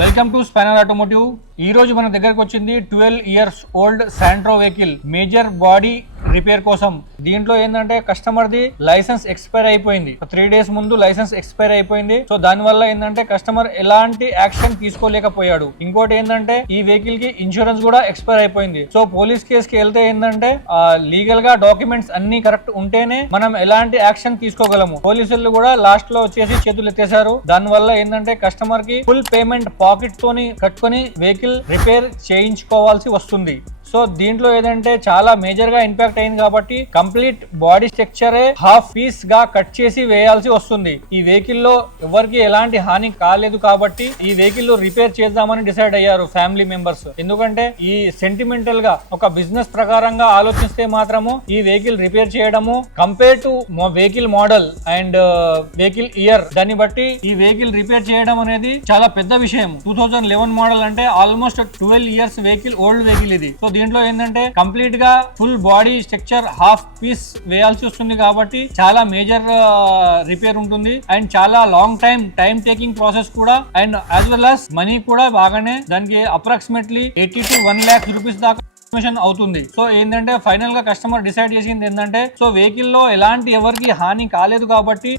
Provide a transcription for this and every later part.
Welcome to spinner automotive. ఈ రోజు మన దగ్గరకు వచ్చింది 12 years old Santro vehicle major body repair కోసం. దీంట్లో ఏంటంటే కస్టమర్ ది లైసెన్స్ ఎక్స్పైర్ అయిపోయింది. 3 days ముందు లైసెన్స్ ఎక్స్పైర్ అయిపోయింది. సో దాని వల్ల ఏంటంటే కస్టమర్ ఎలాంటి యాక్షన్ తీసుకోలేకపోయాడు. ఇంకోటి ఏంటంటే ఈ వెహికల్ కి ఇన్సూరెన్స్ కూడా ఎక్స్పైర్ అయిపోయింది. సో పోలీస్ కేసు కి వెళ్తే ఏంటంటే లీగల్ గా డాక్యుమెంట్స్ అన్ని కరెక్ట్ ఉంటేనే మనం ఎలాంటి యాక్షన్ తీసుకోగలము. పోలీసులు కూడా లాస్ట్ లో వచ్చేసి చేతులు ఎత్తేసారు. దాని వల్ల ఏంటంటే కస్టమర్ కి ఫుల్ పేమెంట్ పాకెట్ తోని కట్టుకొని వెహికల్ రిపేర్ చేయించుకోవాల్సి వస్తుంది. సో దీంట్లో ఏదంటే చాలా మేజర్ గా ఇంపాక్ట్ అయింది కాబట్టి కంప్లీట్ బాడీ స్ట్రక్చరే హాఫ్ పీస్ గా కట్ చేసి వేయాల్సి వస్తుంది. ఈ వెహికల్ లో ఎవరికి ఎలాంటి హాని కాలేదు కాబట్టి ఈ వెహికల్ రిపేర్ చేద్దామని డిసైడ్ అయ్యారు ఫ్యామిలీ మెంబర్స్. ఎందుకంటే ఈ సెంటిమెంటల్ గా ఒక బిజినెస్ ప్రకారంగా ఆలోచిస్తే మాత్రము ఈ వెహికల్ రిపేర్ చేయడము compare to vehicle model and vehicle year దాన్ని బట్టి ఈ వెహికల్ రిపేర్ చేయడం అనేది చాలా పెద్ద విషయం. 2011 మోడల్ అంటే almost 12 years vehicle old vehicle ఇది. సో దీంట్లో ఏంటంటే కంప్లీట్ గా full body structure half piece వేయాల్సి వస్తుంది కాబట్టి చాలా మేజర్ రిపేర్ ఉంటుంది అండ్ చాలా లాంగ్ టైం టేకింగ్ ప్రాసెస్ కూడా and as well as money కూడా బాగానే దానికి అప్రాక్సిమేట్లీ 80 to 1 lakh రూపీస్ దాకా అవుతుంది. సో ఏంటంటే ఫైనల్ గా కస్టమర్ డిసైడ్ చేసింది ఏంటంటే సో వెహికల్ లో ఎలాంటి ఎవరికి హాని కాలేదు కాబట్టి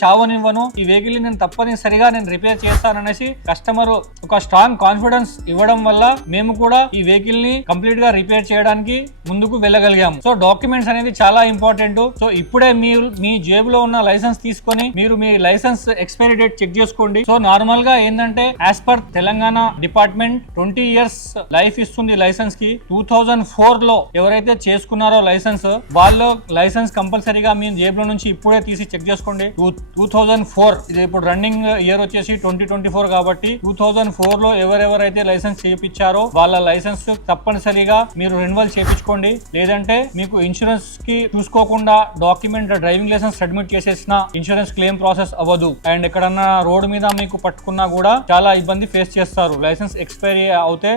చావనివ్వను, ఈ వెహికల్ నేను తప్పనిసరిగా రిపేర్ చేస్తాననేసి కస్టమర్ ఒక స్ట్రాంగ్ కాన్ఫిడెన్స్ ఇవ్వడం వల్ల మేము కూడా ఈ వెహికల్ ని కంప్లీట్ గా రిపేర్ చేయడానికి ముందుకు వెళ్ళగలిగాము. సో డాక్యుమెంట్స్ అనేది చాలా ఇంపార్టెంట్. సో ఇప్పుడే మీరు మీ జేబులో ఉన్న లైసెన్స్ తీసుకొని మీరు మీ లైసెన్స్ ఎక్స్పైరీ డేట్ చెక్ చేసుకోండి. సో నార్మల్ గా ఏంటంటే as per Telangana department 20 years life ఇస్తుంది లైసెన్స్ కి. 2004 లో ఎవరైతే చేసుకున్నారో లైసెన్స్ వాళ్ళు లైసెన్స్ కంపల్సరీగా మీ జేబులో నుంచి ఇప్పుడే తీసి చెక్ చేసుకోండి. 2004 ఇది ఇప్పుడు రన్నింగ్ ఇయర్ వచ్చేసి 2024 కాబట్టి 2004 లో ఎవరెవరైతే లైసెన్స్ చేయించారో వాళ్ళ లైసెన్స్ తప్పనిసరిగా మీరు రెన్యువల్ చేయించుకోండి. లేదంటే మీకు ఇన్సూరెన్స్ కి చూసుకోకుండా డాక్యుమెంట్ డ్రైవింగ్ లైసెన్స్ సబ్మిట్ చేసేసిన ఇన్సూరెన్స్ క్లెయిమ్ ప్రాసెస్ అవ్వదు అండ్ ఎక్కడన్నా రోడ్ మీద మీకు పట్టుకున్నా కూడా చాలా ఇబ్బంది ఫేస్ చేస్తారు. లైసెన్స్ ఎక్స్పైరీ అవుతే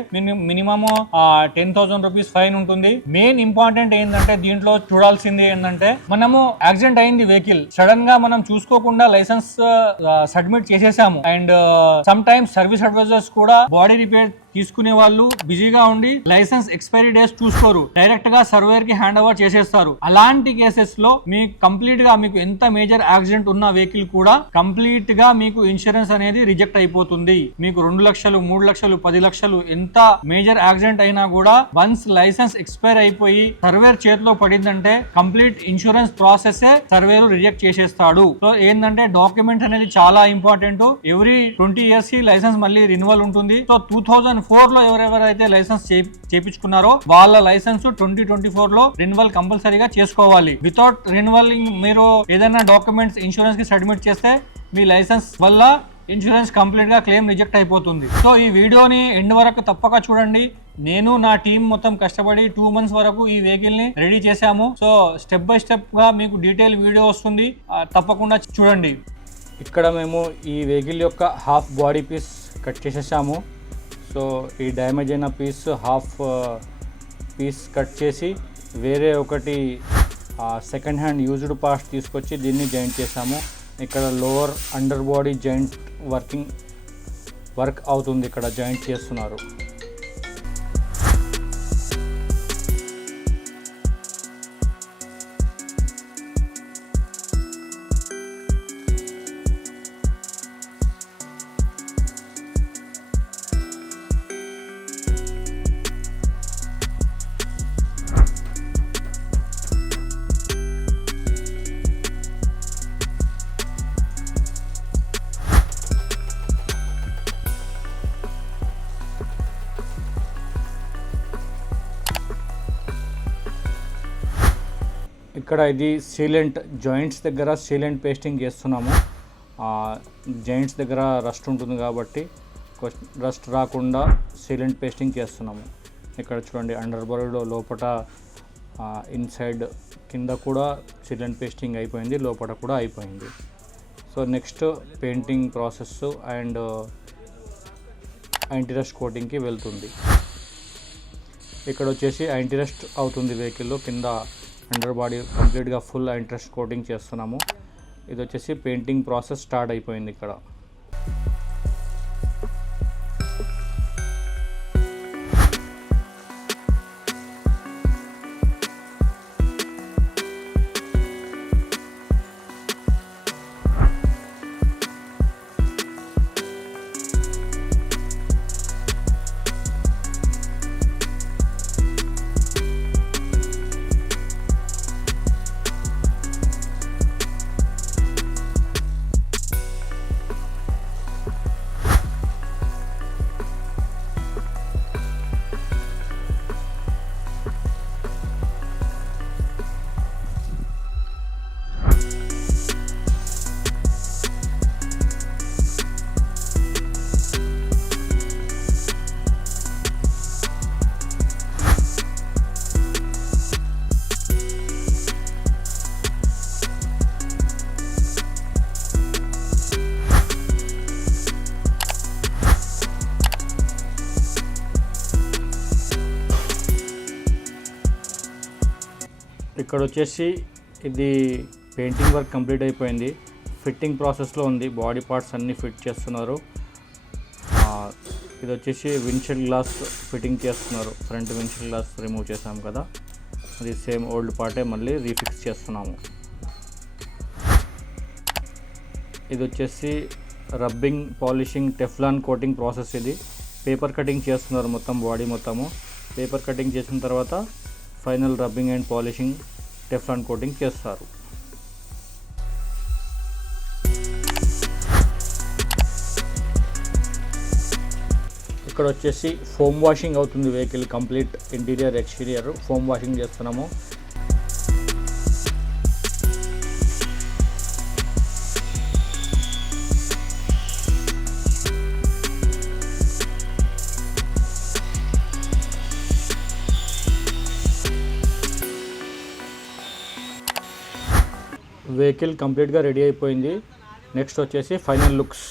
మినిమం 10,000 రూపీస్ ఫైన్ ఉంటుంది. మెయిన్ ఇంపార్టెంట్ ఏంటంటే దీంట్లో చూడాల్సింది ఏంటంటే మనము యాక్సిడెంట్ అయింది వెహికల్ సడన్ గా మనం చూసుకోకుండా లైసెన్స్ సబ్మిట్ చేసేసాము and some times service advisers కూడా బాడీ రిపేర్ తీసుకునే వాళ్ళు బిజీగా ఉండి లైసెన్స్ ఎక్స్పైరీ డేస్ చూసుకోరు, డైరెక్ట్ గా సర్వేర్ కి హ్యాండ్ ఓవర్ చేసేస్తారు. అలాంటి కేసెస్ లో మీకు కంప్లీట్ గా మీకు ఎంత మేజర్ యాక్సిడెంట్ ఉన్న వెహికల్ కూడా కంప్లీట్ గా మీకు ఇన్సూరెన్స్ అనేది రిజెక్ట్ అయిపోతుంది. మీకు 2 లక్షలు 3 లక్షలు 10 లక్షలు ఎంత మేజర్ యాక్సిడెంట్ అయినా కూడా వన్స్ లైసెన్స్ ఎక్స్పైర్ అయిపోయి సర్వేర్ చేతిలో పడిందంటే complete insurance process surveyor reject చేసేస్తాడు. సో ఏంటంటే డాక్యుమెంట్ అనేది చాలా ఇంపార్టెంట్. ఎవ్రీ 20 years కి లైసెన్స్ మళ్ళీ రిన్యువల్ ఉంటుంది. సో 2004 లో ఎవరెవరైతే లైసెన్స్ చేయించుకున్నారో వాళ్ళ లైసెన్స్ 2024 లో రెన్యువల్ కంపల్సరీగా చేసుకోవాలి. వితౌట్ రెన్యువలింగ్ మీరు ఏదైనా డాక్యుమెంట్స్ ఇన్సూరెన్స్ కి సబ్మిట్ చేస్తే మీ లైసెన్స్ వల్ల ఇన్సూరెన్స్ కంప్లీట్ గా క్లెయిమ్ రిజెక్ట్ అయిపోతుంది. సో ఈ వీడియోని ఎండ్ వరకు తప్పక చూడండి. నేను నా టీం మొత్తం కష్టపడి 2 months వరకు ఈ వెహికల్ ని రెడీ చేశాము. సో స్టెప్ బై స్టెప్ గా మీకు డీటెయిల్ వీడియో వస్తుంది, తప్పకుండా చూడండి. ఇక్కడ మేము ఈ వెహికల్ యొక్క హాఫ్ బాడీ పీస్ కట్ చేసేసాము. సో ఈ డ్యామేజ్ అయిన పీస్ హాఫ్ పీస్ కట్ చేసి వేరే ఒకటి సెకండ్ హ్యాండ్ యూజ్డ్ పార్ట్స్ తీసుకొచ్చి దీన్ని జాయింట్ చేసాము. ఇక్కడ lower under body joint work అవుతుంది, ఇక్కడ జాయింట్ చేస్తున్నారు. ఇక్కడ ఇది సీలెంట్ జాయింట్స్ దగ్గర సీలెంట్ పేస్టింగ్ చేస్తున్నాము. జాయింట్స్ దగ్గర రస్ట్ ఉంటుంది కాబట్టి రస్ట్ రాకుండా సీలెంట్ పేస్టింగ్ చేస్తున్నాము. ఇక్కడ చూడండి అండర్ బాడీలో లోపల ఇన్సైడ్ కింద కూడా సీలెంట్ పేస్టింగ్ అయిపోయింది, లోపల కూడా అయిపోయింది. So next painting process and antirust కోటింగ్కి వెళ్తుంది. ఇక్కడ వచ్చేసి యాంటీరస్ట్ అవుతుంది వెహికల్లో, కింద అండర్ బాడీ కంప్లీట్గా ఫుల్ యాంటీరస్ట్ కోటింగ్ చేస్తున్నాము. ఇది వచ్చేసి పెయింటింగ్ ప్రాసెస్ స్టార్ట్ అయిపోయింది. ఇక్కడ ఇక్కడ వచ్చేసి ఇది పెయింటింగ్ వర్క్ కంప్లీట్ అయిపోయింది, ఫిట్టింగ్ ప్రాసెస్లో ఉంది, బాడీ పార్ట్స్ అన్నీ ఫిట్ చేస్తున్నారు. ఇది వచ్చేసి విండ్షీల్డ్ గ్లాస్ ఫిట్టింగ్ చేస్తున్నారు. ఫ్రంట్ విండ్షీల్డ్ గ్లాస్ రిమూవ్ చేసాము కదా, అది సేమ్ ఓల్డ్ పార్టే మళ్ళీ రీఫిక్స్ చేస్తున్నాము. ఇది వచ్చేసి rubbing, polishing, Teflon coating process. ఇది పేపర్ కటింగ్ చేస్తున్నారు మొత్తం బాడీ మొత్తము. పేపర్ కటింగ్ చేసిన తర్వాత final rubbing and polishing, Teflon coating చేస్తారు. ఇక్కడ వచ్చేసి ఫోమ్ వాషింగ్ అవుతుంది vehicle, complete interior exterior foam washing చేస్తున్నాము. వెహికల్ కంప్లీట్గా రెడీ అయిపోయింది. నెక్స్ట్ వచ్చేసి ఫైనల్ లుక్స్.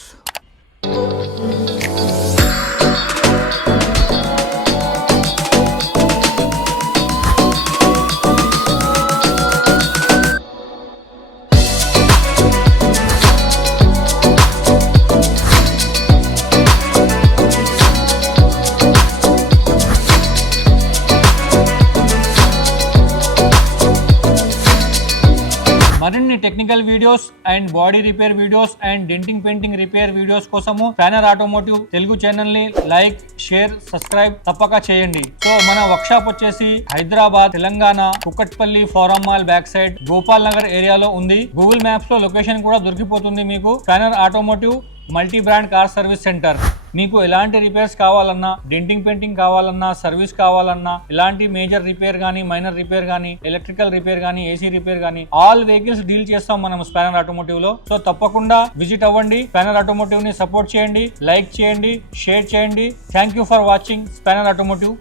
మరిన్ని technical videos and body repair videos and denting painting repair videos కోసము స్పానర్ ఆటోమోటివ్ తెలుగు ఛానల్ ని లైక్, షేర్, సబ్స్క్రైబ్ తప్పక చేయండి. సో మన వర్క్ షాప్ వచ్చేసి Hyderabad, Telangana, Kukatpally forum mall back side Gopal Nagar ఏరియాలో ఉంది. గూగుల్ మ్యాప్స్ లో లొకేషన్ కూడా దొరికిపోతుంది మీకు. Spanner automotive multi brand car service centre. మీకు ఎలాంటి రిపేర్స్ కావాలన్నా, డెంటింగ్ పెయింటింగ్ కావాలన్నా, సర్వీస్ కావాలన్నా, ఎలాంటి మేజర్ రిపేర్ కానీ, మైనర్ రిపేర్ కానీ, ఎలక్ట్రికల్ రిపేర్ కానీ, ఏసీ రిపేర్ కానీ, ఆల్ వెహికల్స్ డీల్ చేస్తాం మనం స్పానర్ ఆటోమోటివ్ లో. సో తప్పకుండా విజిట్ అవ్వండి. స్పానర్ ఆటోమోటివ్ ని సపోర్ట్ చేయండి, లైక్ చేయండి, షేర్ చేయండి. Thank you for watching spanner automotive.